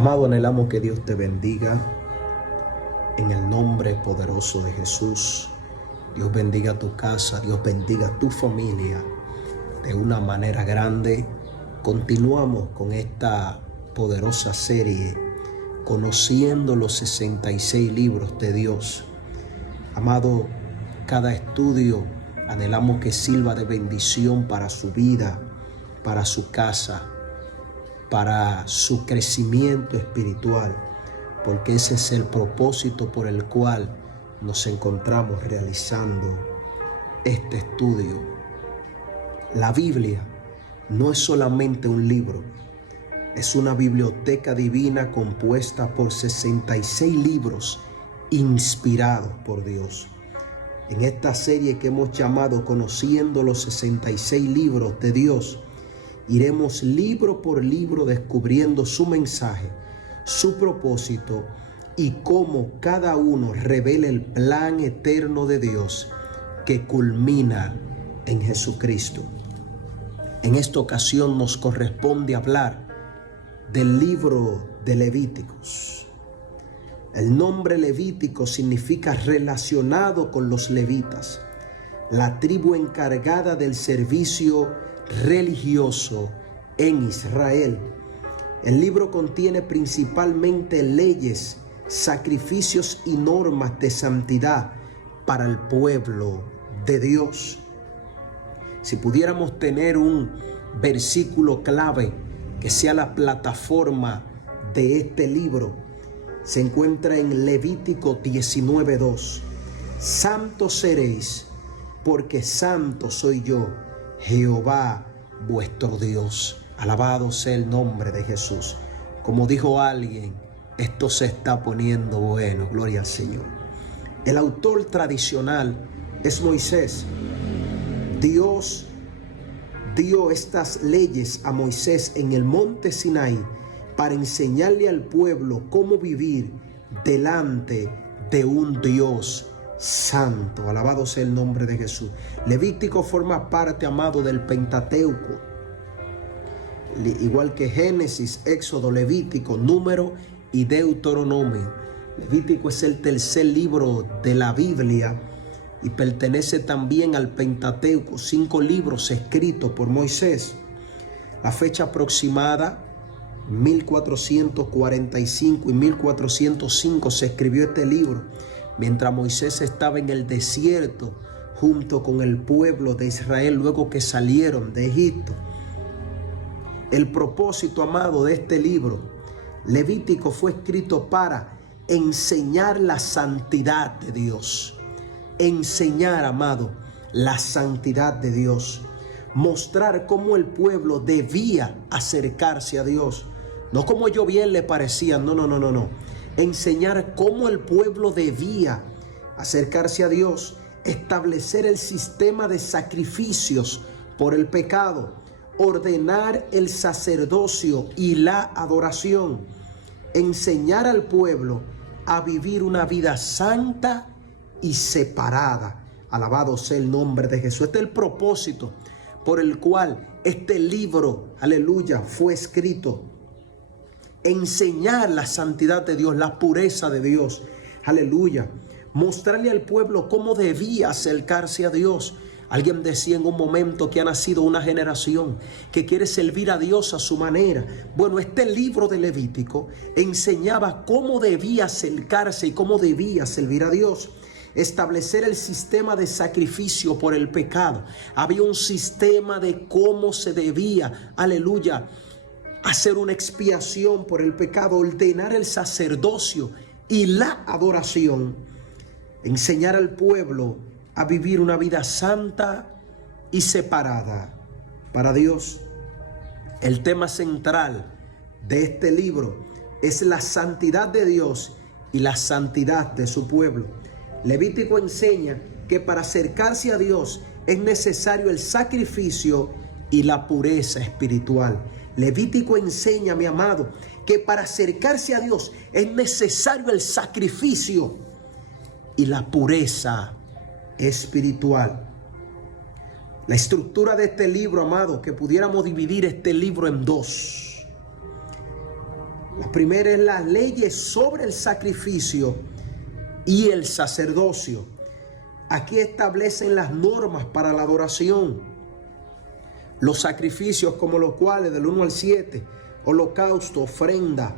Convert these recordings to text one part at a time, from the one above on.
Amado, anhelamos que Dios te bendiga en el nombre poderoso de Jesús. Dios bendiga tu casa, Dios bendiga tu familia de una manera grande. Continuamos con esta poderosa serie, conociendo los 66 libros de Dios. Amado, cada estudio anhelamos que sirva de bendición para su vida, para su casa, para su crecimiento espiritual, porque ese es el propósito por el cual nos encontramos realizando este estudio. La Biblia no es solamente un libro, es una biblioteca divina compuesta por 66 libros inspirados por Dios. En esta serie que hemos llamado Conociendo los 66 libros de Dios, iremos libro por libro descubriendo su mensaje, su propósito y cómo cada uno revela el plan eterno de Dios que culmina en Jesucristo. En esta ocasión nos corresponde hablar del libro de Levíticos. El nombre Levítico significa relacionado con los levitas, la tribu encargada del servicio religioso en Israel. El libro contiene principalmente leyes, sacrificios y normas de santidad para el pueblo de Dios. Si pudiéramos tener un versículo clave que sea la plataforma de este libro, se encuentra en Levítico 19:2. Santos seréis, porque santo soy yo, Jehová vuestro Dios. Alabado sea el nombre de Jesús. Como dijo alguien, esto se está poniendo bueno. Gloria al Señor. El autor tradicional es Moisés. Dios dio estas leyes a Moisés en el monte Sinaí para enseñarle al pueblo cómo vivir delante de un Dios santo. Alabado sea el nombre de Jesús. Levítico forma parte, amado, del Pentateuco, igual que Génesis, Éxodo, Levítico, Número y Deuteronomio. Levítico es el tercer libro de la Biblia y pertenece también al Pentateuco, 5 libros escritos por Moisés. La fecha aproximada 1445 y 1405 se escribió este libro mientras Moisés estaba en el desierto junto con el pueblo de Israel luego que salieron de Egipto. El propósito, amado, de este libro Levítico fue escrito para enseñar la santidad de Dios. Enseñar, amado, la santidad de Dios. Mostrar cómo el pueblo debía acercarse a Dios. No como yo bien le parecía, no. Enseñar cómo el pueblo debía acercarse a Dios. Establecer el sistema de sacrificios por el pecado. Ordenar el sacerdocio y la adoración. Enseñar al pueblo a vivir una vida santa y separada. Alabado sea el nombre de Jesús. Este es el propósito por el cual este libro, aleluya, fue escrito. Enseñar la santidad de Dios, la pureza de Dios, aleluya. Mostrarle al pueblo cómo debía acercarse a Dios. Alguien decía en un momento que ha nacido una generación que quiere servir a Dios a su manera. Bueno, este libro de Levítico enseñaba cómo debía acercarse y cómo debía servir a Dios. Establecer el sistema de sacrificio por el pecado. Había un sistema de cómo se debía, aleluya, hacer una expiación por el pecado. Ordenar el sacerdocio y la adoración. Enseñar al pueblo a vivir una vida santa y separada para Dios. El tema central de este libro es la santidad de Dios y la santidad de su pueblo. Levítico enseña que para acercarse a Dios es necesario el sacrificio y la pureza espiritual. Levítico enseña, mi amado, que para acercarse a Dios es necesario el sacrificio y la pureza espiritual. La estructura de este libro, amado, que pudiéramos dividir este libro en dos. La primera es las leyes sobre el sacrificio y el sacerdocio. Aquí establecen las normas para la adoración. Los sacrificios como los cuales del 1 al 7, holocausto, ofrenda,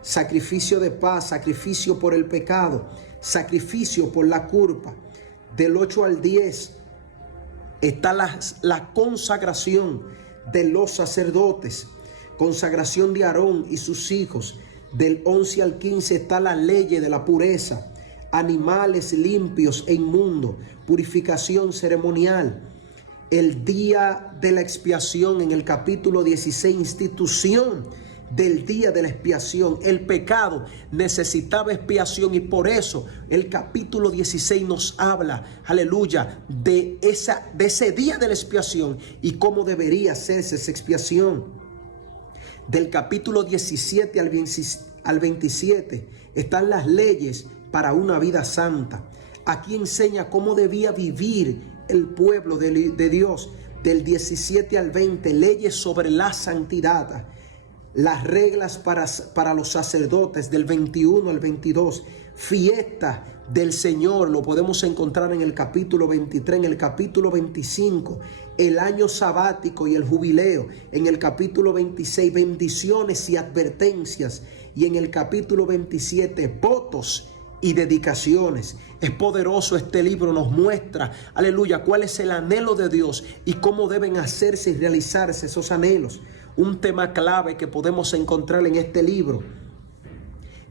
sacrificio de paz, sacrificio por el pecado, sacrificio por la culpa. Del 8 al 10 está la consagración de los sacerdotes, consagración de Aarón y sus hijos. Del 11 al 15 está la ley de la pureza, animales limpios e inmundos, purificación ceremonial. El día de la expiación en el capítulo 16, institución del día de la expiación. El pecado necesitaba expiación y por eso el capítulo 16 nos habla, aleluya, de ese día de la expiación y cómo debería hacerse esa expiación. Del capítulo 17 al 27 están las leyes para una vida santa. Aquí enseña cómo debía vivir el pueblo de Dios. Del 17 al 20, leyes sobre la santidad. Las reglas para los sacerdotes. Del 21 al 22, fiesta del Señor. Lo podemos encontrar en el capítulo 23, en el capítulo 25. El año sabático y el jubileo. En el capítulo 26, bendiciones y advertencias. Y en el capítulo 27, votos y dedicaciones. Es poderoso este libro, nos muestra, aleluya, cuál es el anhelo de Dios y cómo deben hacerse y realizarse esos anhelos. Un tema clave que podemos encontrar en este libro: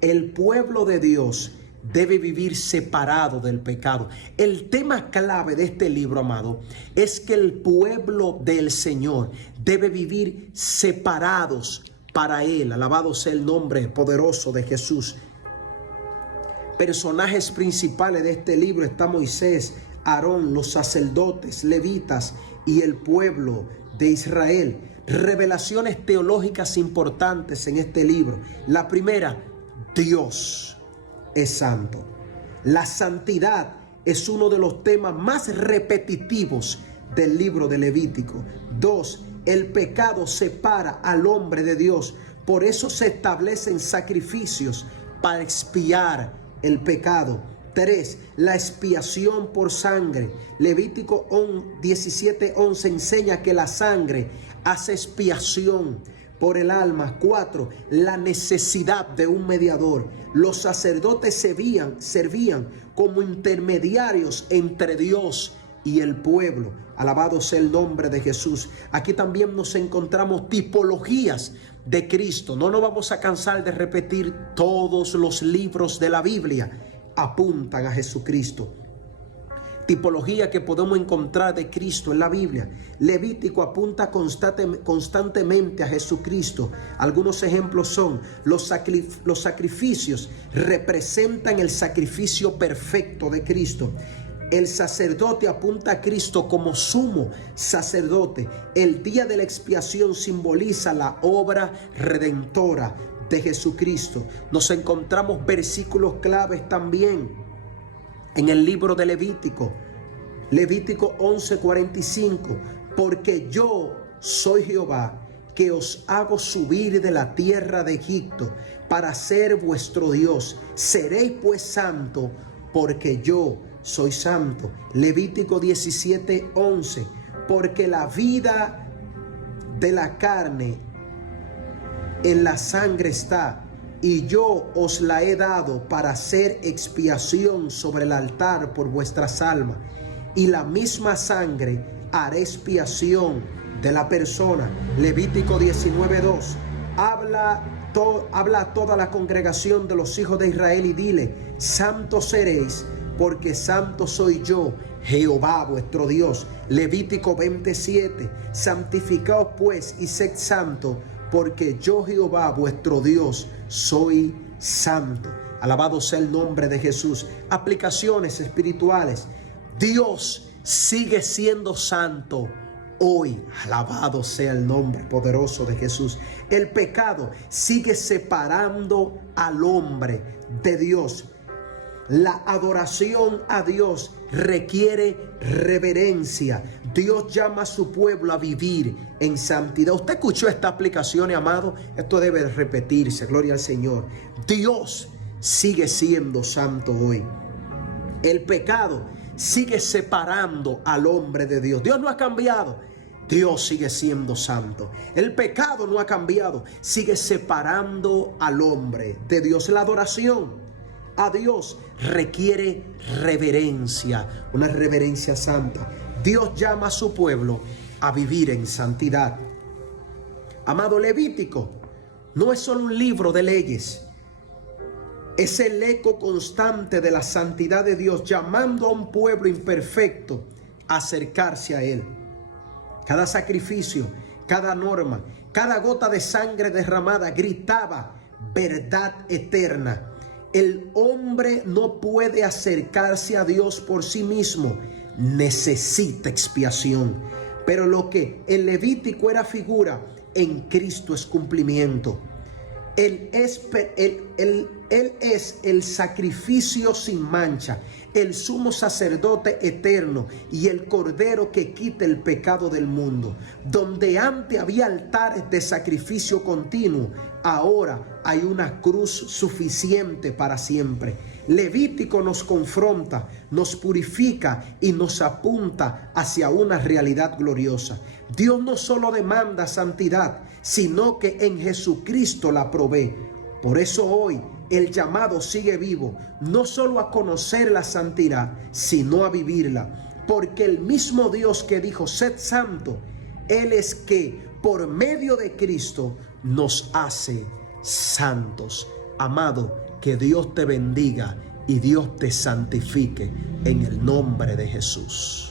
el pueblo de Dios debe vivir separado del pecado. El tema clave de este libro, amado, es que el pueblo del Señor debe vivir separados para Él. Alabado sea el nombre poderoso de Jesús. Personajes principales de este libro están Moisés, Aarón, los sacerdotes, levitas y el pueblo de Israel. Revelaciones teológicas importantes en este libro. La primera, Dios es santo. La santidad es uno de los temas más repetitivos del libro de Levítico. 2, el pecado separa al hombre de Dios. Por eso se establecen sacrificios para expiar el pecado. 3, la expiación por sangre. Levítico 17:11 enseña que la sangre hace expiación por el alma. 4, la necesidad de un mediador. Los sacerdotes servían como intermediarios entre Dios y el pueblo. Alabado sea el nombre de Jesús. Aquí también nos encontramos tipologías de Cristo. No nos vamos a cansar de repetir, todos los libros de la Biblia apuntan a Jesucristo. Tipología que podemos encontrar de Cristo en la Biblia. Levítico apunta constantemente a Jesucristo. Algunos ejemplos son los sacrificios representan el sacrificio perfecto de Cristo. El sacerdote apunta a Cristo como sumo sacerdote. El día de la expiación simboliza la obra redentora de Jesucristo. Nos encontramos versículos claves también en el libro de Levítico. Levítico 11:45. Porque yo soy Jehová, que os hago subir de la tierra de Egipto para ser vuestro Dios. Seréis pues santo, porque yo soy santo. Levítico 17:11. Porque la vida de la carne en la sangre está, y yo os la he dado para hacer expiación sobre el altar por vuestras almas. Y la misma sangre hará expiación de la persona. Levítico 19:2. Habla a toda la congregación de los hijos de Israel y dile: santos seréis, porque santo soy yo, Jehová vuestro Dios. Levítico 27. Santificaos pues y sed santos, porque yo, Jehová vuestro Dios, soy santo. Alabado sea el nombre de Jesús. Aplicaciones espirituales. Dios sigue siendo santo hoy. Alabado sea el nombre poderoso de Jesús. El pecado sigue separando al hombre de Dios. La adoración a Dios requiere reverencia. Dios llama a su pueblo a vivir en santidad. ¿Usted escuchó esta aplicación, amado? Esto debe repetirse, gloria al Señor. Dios sigue siendo santo hoy. El pecado sigue separando al hombre de Dios. Dios no ha cambiado. Dios sigue siendo santo. El pecado no ha cambiado. Sigue separando al hombre de Dios. La adoración a Dios requiere reverencia, una reverencia santa. Dios llama a su pueblo a vivir en santidad. Amado, Levítico no es solo un libro de leyes. Es el eco constante de la santidad de Dios, llamando a un pueblo imperfecto a acercarse a Él. Cada sacrificio, cada norma, cada gota de sangre derramada gritaba verdad eterna. El hombre no puede acercarse a Dios por sí mismo, necesita expiación. Pero lo que en Levítico era figura, en Cristo es cumplimiento. Él es el sacrificio sin mancha, el sumo sacerdote eterno y el cordero que quita el pecado del mundo. Donde antes había altares de sacrificio continuo, ahora hay una cruz suficiente para siempre. Levítico nos confronta, nos purifica y nos apunta hacia una realidad gloriosa. Dios no solo demanda santidad, sino que en Jesucristo la provee. Por eso hoy el llamado sigue vivo, no solo a conocer la santidad, sino a vivirla. Porque el mismo Dios que dijo, sed santo, Él es que por medio de Cristo nos hace santos. Amado, que Dios te bendiga y Dios te santifique en el nombre de Jesús.